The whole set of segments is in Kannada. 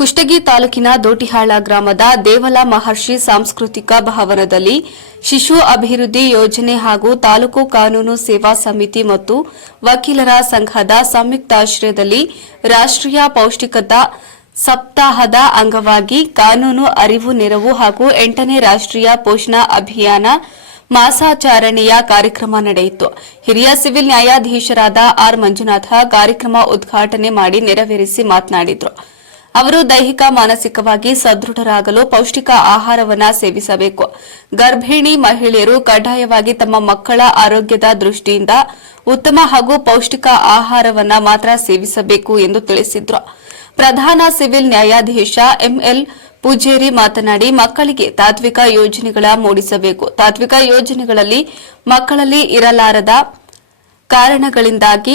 ಕುಷ್ಟಗಿ ತಾಲೂಕಿನ ದೋಟಿಹಾಳ ಗ್ರಾಮದ ದೇವಲ ಮಹರ್ಷಿ ಸಾಂಸ್ಕೃತಿಕ ಭವನದಲ್ಲಿ ಶಿಶು ಅಭಿವೃದ್ಧಿ ಯೋಜನೆ ಹಾಗೂ ತಾಲೂಕು ಕಾನೂನು ಸೇವಾ ಸಮಿತಿ ಮತ್ತು ವಕೀಲರ ಸಂಘದ ಸಂಯುಕ್ತಾಶ್ರಯದಲ್ಲಿ ರಾಷ್ಟ್ರೀಯ ಪೌಷ್ಟಿಕತಾ ಸಪ್ತಾಹದ ಅಂಗವಾಗಿ ಕಾನೂನು ಅರಿವು, ನೆರವು ಹಾಗೂ ಎಂಟನೇ ರಾಷ್ಟ್ರೀಯ ಪೋಷಣಾ ಅಭಿಯಾನ ಮಾಸಾಚರಣೆಯ ಕಾರ್ಯಕ್ರಮ ನಡೆಯಿತು. ಹಿರಿಯ ಸಿವಿಲ್ ನ್ಯಾಯಾಧೀಶರಾದ ಆರ್ ಮಂಜುನಾಥ ಕಾರ್ಯಕ್ರಮ ಉದ್ಘಾಟನೆ ಮಾಡಿ ನೆರವೇರಿಸಿ ಮಾತನಾಡಿದರು. ಅವರು ದೈಹಿಕ, ಮಾನಸಿಕವಾಗಿ ಸದೃಢರಾಗಲು ಪೌಷ್ಟಿಕ ಆಹಾರವನ್ನ ಸೇವಿಸಬೇಕು. ಗರ್ಭಿಣಿ ಮಹಿಳೆಯರು ಕಡ್ಡಾಯವಾಗಿ ತಮ್ಮ ಮಕ್ಕಳ ಆರೋಗ್ಯದ ದೃಷ್ಟಿಯಿಂದ ಉತ್ತಮ ಹಾಗೂ ಪೌಷ್ಟಿಕ ಆಹಾರವನ್ನ ಮಾತ್ರ ಸೇವಿಸಬೇಕು ಎಂದು ತಿಳಿಸಿದ್ರು. ಪ್ರಧಾನ ಸಿವಿಲ್ ನ್ಯಾಯಾಧೀಶ ಎಂಎಲ್ ಪೂಜೇರಿ ಮಾತನಾಡಿ, ಮಕ್ಕಳಿಗೆ ತಾತ್ವಿಕ ಯೋಜನೆಗಳ ಮೂಡಿಸಬೇಕು. ತಾತ್ವಿಕ ಯೋಜನೆಗಳಲ್ಲಿ ಮಕ್ಕಳಲ್ಲಿ ಇರಲಾರದ ಕಾರಣಗಳಿಂದಾಗಿ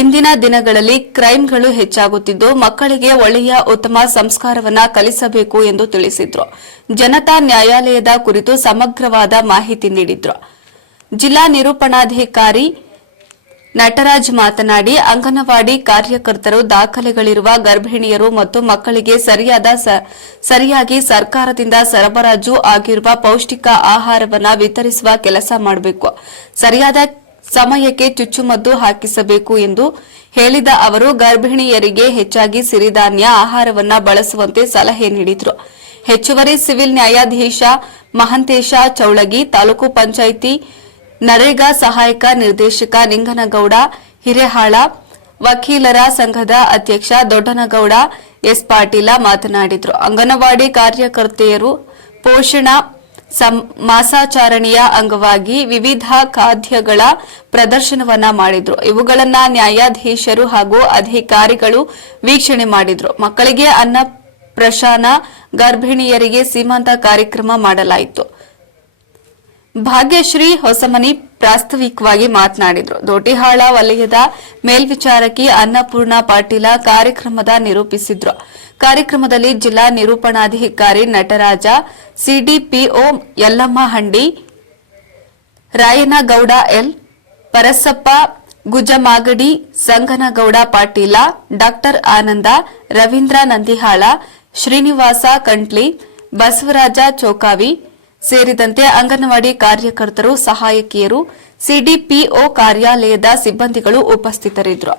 ಇಂದಿನ ದಿನಗಳಲ್ಲಿ ಕ್ರೈಮ್ಗಳು ಹೆಚ್ಚಾಗುತ್ತಿದ್ದು ಮಕ್ಕಳಿಗೆ ಒಳ್ಳೆಯ ಉತ್ತಮ ಸಂಸ್ಕಾರವನ್ನ ಕಲಿಸಬೇಕು ಎಂದು ತಿಳಿಸಿದ್ರು. ಜನತಾ ನ್ಯಾಯಾಲಯದ ಕುರಿತು ಸಮಗ್ರವಾದ ಮಾಹಿತಿ ನೀಡಿದ್ರು. ಜಿಲ್ಲಾ ನಿರೂಪಣಾಧಿಕಾರಿ ನಟರಾಜ್ ಮಾತನಾಡಿ, ಅಂಗನವಾಡಿ ಕಾರ್ಯಕರ್ತರು ದಾಖಲೆಗಳಿರುವ ಗರ್ಭಿಣಿಯರು ಮತ್ತು ಮಕ್ಕಳಿಗೆ ಸರಿಯಾದ ಸರಿಯಾಗಿ ಸರ್ಕಾರದಿಂದ ಸರಬರಾಜು ಆಗಿರುವ ಪೌಷ್ಟಿಕ ಆಹಾರವನ್ನು ವಿತರಿಸುವ ಕೆಲಸ ಮಾಡಬೇಕು. ಸರಿಯಾದ ಸಮಯಕ್ಕೆ ಚುಚ್ಚುಮದ್ದು ಹಾಕಿಸಬೇಕು ಎಂದು ಹೇಳಿದ ಅವರು, ಗರ್ಭಿಣಿಯರಿಗೆ ಹೆಚ್ಚಾಗಿ ಸಿರಿಧಾನ್ಯ ಆಹಾರವನ್ನ ಬಳಸುವಂತೆ ಸಲಹೆ ನೀಡಿದರು. ಹೆಚ್ಚುವರಿ ಸಿವಿಲ್ ನ್ಯಾಯಾಧೀಶ ಮಹಂತೇಶ ಚೌಳಗಿ, ತಾಲೂಕು ಪಂಚಾಯಿತಿ ನರೇಗಾ ಸಹಾಯಕ ನಿರ್ದೇಶಕ ನಿಂಗನಗೌಡ, ಹಿರೇಹಾಳ ವಕೀಲರ ಸಂಘದ ಅಧ್ಯಕ್ಷ ದೊಡ್ಡನಗೌಡ ಎಸ್ ಪಾಟೀಲ ಮಾತನಾಡಿದರು. ಅಂಗನವಾಡಿ ಕಾರ್ಯಕರ್ತೆಯರು ಪೋಷಣ ಮಾಸಾಚರಣೆಯ ಅಂಗವಾಗಿ ವಿವಿಧ ಖಾದ್ಯಗಳ ಪ್ರದರ್ಶನವನ್ನ ಮಾಡಿದ್ರು. ಇವುಗಳನ್ನ ನ್ಯಾಯಾಧೀಶರು ಹಾಗೂ ಅಧಿಕಾರಿಗಳು ವೀಕ್ಷಣೆ ಮಾಡಿದ್ರು. ಮಕ್ಕಳಿಗೆ ಅನ್ನ ಪ್ರಶಾನ, ಗರ್ಭಿಣಿಯರಿಗೆ ಸೀಮಂತ ಕಾರ್ಯಕ್ರಮ ಮಾಡಲಾಯಿತು. ಭಾಗ್ಯಶ್ರೀ ಹೊಸಮನಿ ಪ್ರಾಸ್ತಾವಿಕವಾಗಿ ಮಾತನಾಡಿದರು. ದೋಟಿಹಾಳ ವಲಯದ ಮೇಲ್ವಿಚಾರಕಿ ಅನ್ನಪೂರ್ಣ ಪಾಟೀಲ ಕಾರ್ಯಕ್ರಮದ ನಿರೂಪಿಸಿದ್ರು. ಕಾರ್ಯಕ್ರಮದಲ್ಲಿ ಜಿಲ್ಲಾ ನಿರೂಪಣಾಧಿಕಾರಿ Nataraja, CDPO Yallamma Handi, Rayanagouda L, Parasappa Gujamagadi, Sanganagouda Patil, doctor Ananda, Ravindra Nandihal, Srinivasa Kantli, Basavaraja Chokavi ಸೇರಿದಂತೆ ಅಂಗನವಾಡಿ ಕಾರ್ಯಕರ್ತರು ಸಹಾಯಕಿಯರು ಸಿಡಿಪಿಒ ಕಾರ್ಯಾಲಯದ ಸಿಬ್ಬಂದಿಗಳು ಉಪಸ್ಥಿತರಿದ್ದರು.